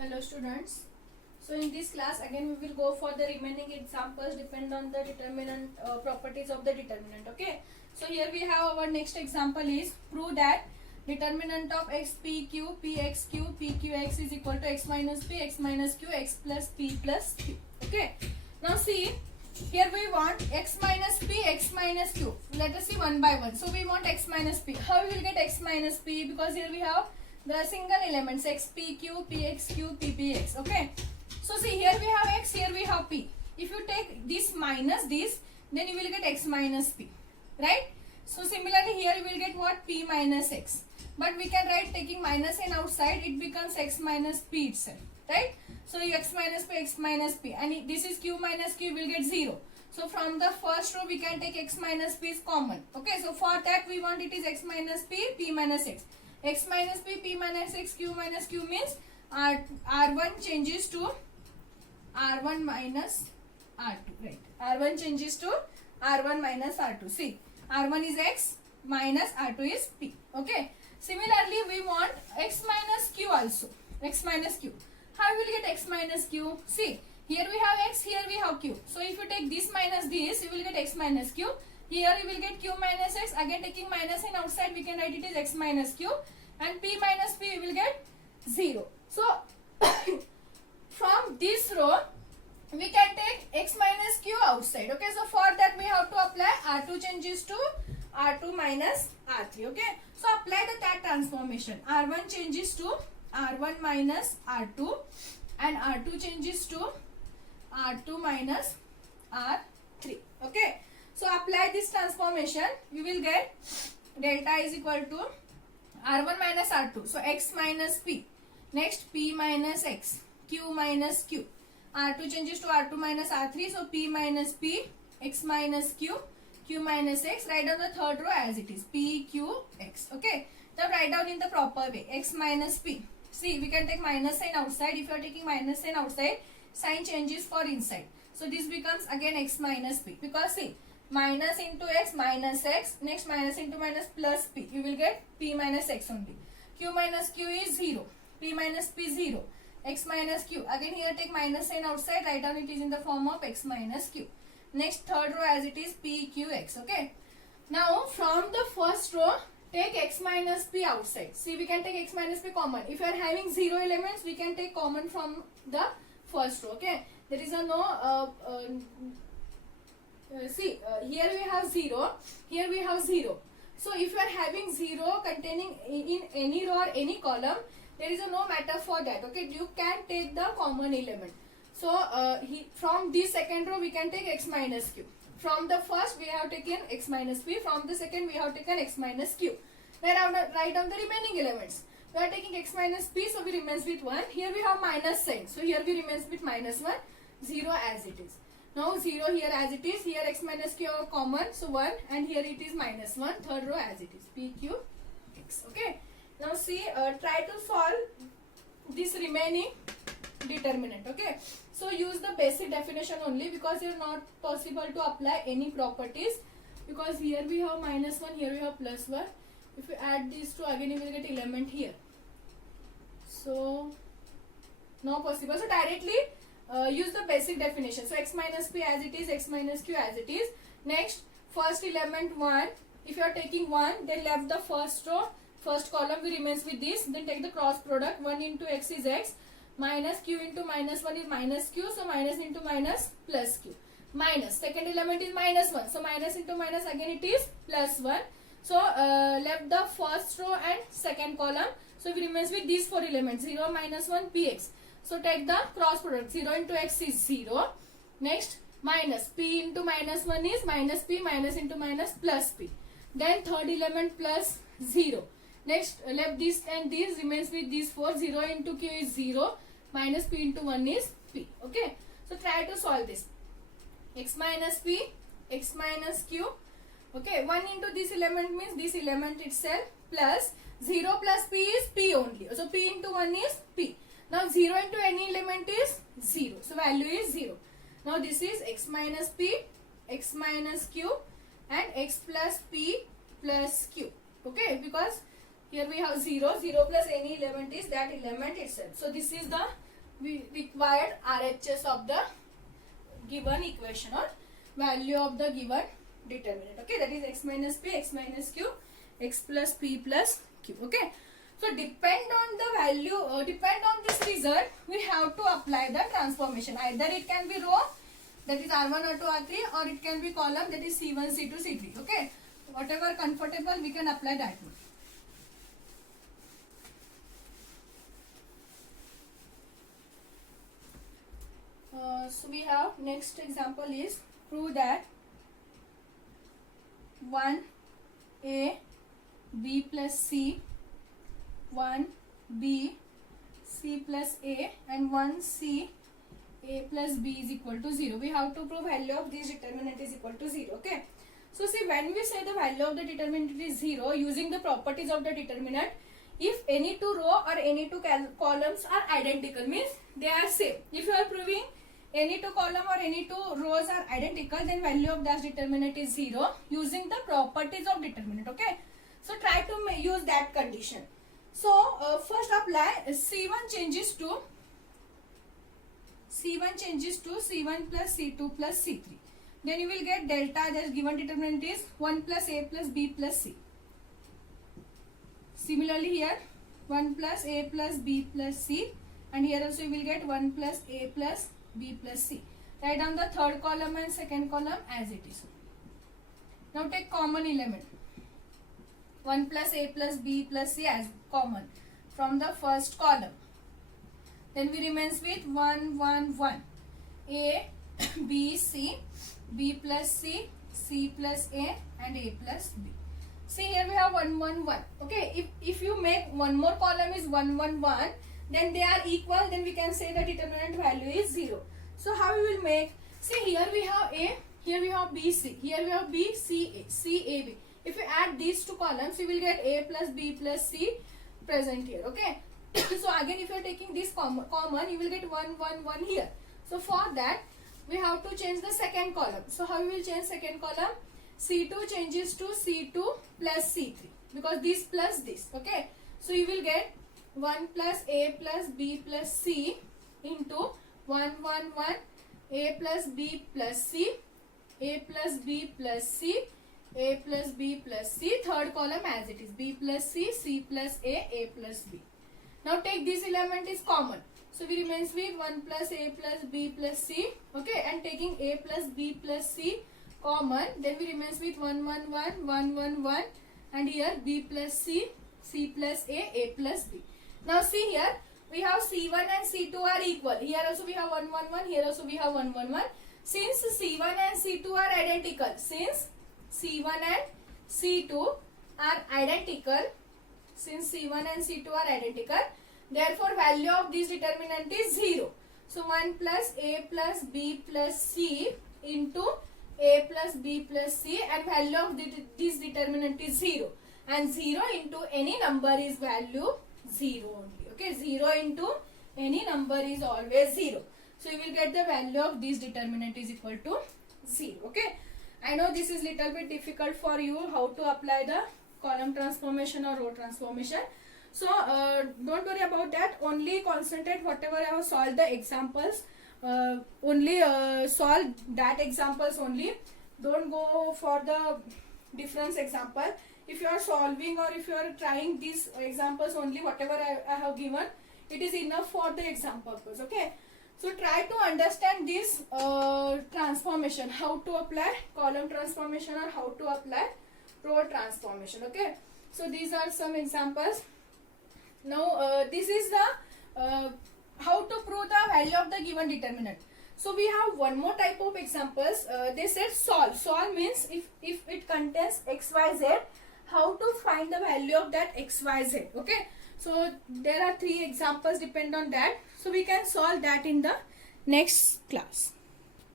Hello students. So in this class again we will go for the remaining examples depend on the determinant properties of the determinant. Okay. So here we have our next example is prove that determinant of x p q p x q p q x is equal to x minus q x plus p plus q. Okay. Now see here we want x minus p x minus q. Let us see one by one. So we want x minus p. How we will get x minus p? Because here we have the single elements x p q p x q p p x. Okay. So see here we have x, here we have p. If you take this minus this, then you will get x minus p, right? So similarly here you will get what? P minus x. But we can write taking minus n outside, it becomes x minus p itself, right? So x minus p, and this is q minus q, will get 0. So from the first row we can take x minus p is common. Okay, so for that we want it is x minus p minus x. X minus p minus x, q minus q means R1 changes to R1 minus R2, right? R1 changes to R1 minus R2. See, R1 is x minus R2 is p. Okay. Similarly, we want x minus q also. X minus q. How will you get x minus q? See, here we have x, here we have q. So if you take this minus this, you will get x minus q. Here you will get q minus x. Again taking minus n outside, we can write it as x minus q. And p minus p, we will get 0. So from this row, we can take x minus q outside. Okay, so for that we have to apply R2 changes to R2 minus R3. Okay, so apply the that transformation. R1 changes to R1 minus R2 and R2 changes to R2 minus R3. Okay, so apply this transformation, we will get delta is equal to R1 minus R2. So x minus p. Next p minus x. Q minus q. R2 changes to R2 minus R3. So p minus p. X minus q. Q minus x. Write down the third row as it is. P, q, x. Okay. Now write down in the proper way. X minus p. See, we can take minus sign outside. If you are taking minus sign outside, sign changes for inside. So this becomes again x minus p. Because see, minus into x minus x, next minus into minus plus p, you will get p minus x only. Q minus q is 0, p minus p 0, x minus q. Again here take minus sign outside, write down it is in the form of x minus q. Next third row as it is p q x. Okay. Now from the first row take x minus p outside. See, we can take x minus p common. If you are having 0 elements, we can take common from the first row. Okay. There is a no here we have 0, here we have 0. So if you are having 0 containing in any row or any column, there is a no matter for that. Okay, you can take the common element. So from this second row we can take x minus q. From the first we have taken x minus p. From the second we have taken x minus q. Now write down the remaining elements. We are taking x minus p, so we remains with 1. Here we have minus sign. So here we remains with minus 1, 0 as it is. Now 0 here as it is, here x minus q are common, so 1, and here it is minus 1, third row as it is, p, q, x. Okay. Now see, try to solve this remaining determinant. Okay. So use the basic definition only, because it is not possible to apply any properties, because here we have minus 1, here we have plus 1. If you add these two, again you will get element here. So not possible. So directly use the basic definition. So x minus p as it is, x minus q as it is. Next, first element 1. If you are taking 1, then left the first row, first column we remains with this. Then take the cross product. 1 into x is x. Minus q into minus 1 is minus q. So minus into minus plus q. Minus. Second element is minus 1. So minus into minus again it is plus 1. So left the first row and second column. So we remains with these 4 elements. 0, minus 1, px. So take the cross product. 0 into x is 0. Next, minus p into minus 1 is minus p, minus into minus plus p. Then third element plus 0. Next, left this and this remains with these 4. 0 into q is 0. Minus p into 1 is p. Okay. So try to solve this. X minus p, x minus q. Okay. 1 into this element means this element itself, plus 0 plus p is p only. So p into 1 is p. Now 0 into any element is 0. So value is 0. Now this is x minus p, x minus q, and x plus p plus q. Okay, because here we have 0, 0 plus any element is that element itself. So this is the we required RHS of the given equation or value of the given determinant. Okay, that is x minus p, x minus q, x plus p plus q. Okay, so depend on the value, depend on this result, we have to apply the transformation. Either it can be row, that is R1, R2, R3, or it can be column, that is C1, C2, C3. Okay, whatever comfortable, we can apply that one. So we have next example is prove that 1a b plus c, 1b c plus a, and 1c a plus b is equal to 0. We have to prove value of this determinant is equal to 0. Okay, so see, when we say the value of the determinant is 0, using the properties of the determinant, if any two row or any two columns are identical, means they are same. If you are proving any two column or any two rows are identical, then value of that determinant is 0 using the properties of determinant. Okay, so try to use that condition. So first apply C1 changes to C1 plus C2 plus C3. Then you will get delta. The given determinant is 1 plus a plus b plus c. Similarly here 1 plus a plus b plus c, and here also you will get 1 plus a plus b plus c. Write down the third column and second column as it is. Now take common element. 1 plus a plus b plus c as common from the first column. Then we remains with 1, 1, 1. A, b, c, b plus c, c plus a, and a plus b. See, here we have 1, 1, 1. Okay, if you make one more column is 1, 1, 1, then they are equal, then we can say the determinant value is 0. So how we will make? See, here we have a, here we have b, c, here we have b, c, a, c, a, b. If you add these two columns, you will get a plus b plus c present here. Okay. So again, if you are taking this common, you will get 1, 1, 1 here. So for that, we have to change the second column. So how we will change second column? C2 changes to C2 plus C3, because this plus this. Okay. So you will get 1 plus a plus b plus c into 1, 1, 1, a plus b plus c, a plus b plus c, a plus b plus c. Third column as it is, b plus c plus a plus b. Now take this element is common. So we remains with 1 plus a plus b plus c. Okay, and taking a plus b plus c common, then we remains with 1, 1, 1, 1, 1, 1, and here b plus c, c plus a plus b. Now see here, we have C1 and C2 are equal. Here also we have 1, 1, 1, here also we have 1, 1, 1. Since C1 and C2 are identical, since C1 and C2 are identical, therefore value of this determinant is 0. So 1 plus a plus b plus c into a plus b plus c, and value of this determinant is 0. And 0 into any number is value 0 only. Okay, 0 into any number is always 0. So you will get the value of this determinant is equal to 0. Okay, I know this is little bit difficult for you how to apply the column transformation or row transformation. So don't worry about that. Only concentrate whatever I have solved the examples. Only solve that examples only. Don't go for the difference example. If you are solving or if you are trying these examples only, whatever I have given, it is enough for the exam purpose. Okay. So try to understand this transformation, how to apply column transformation or how to apply row transformation. Okay. So these are some examples. Now this is the how to prove the value of the given determinant. So we have one more type of examples. They said solve. Solve means if it contains x, y, z, how to find the value of that x, y, z. Okay. So there are 3 examples depend on that. So we can solve that in the next class.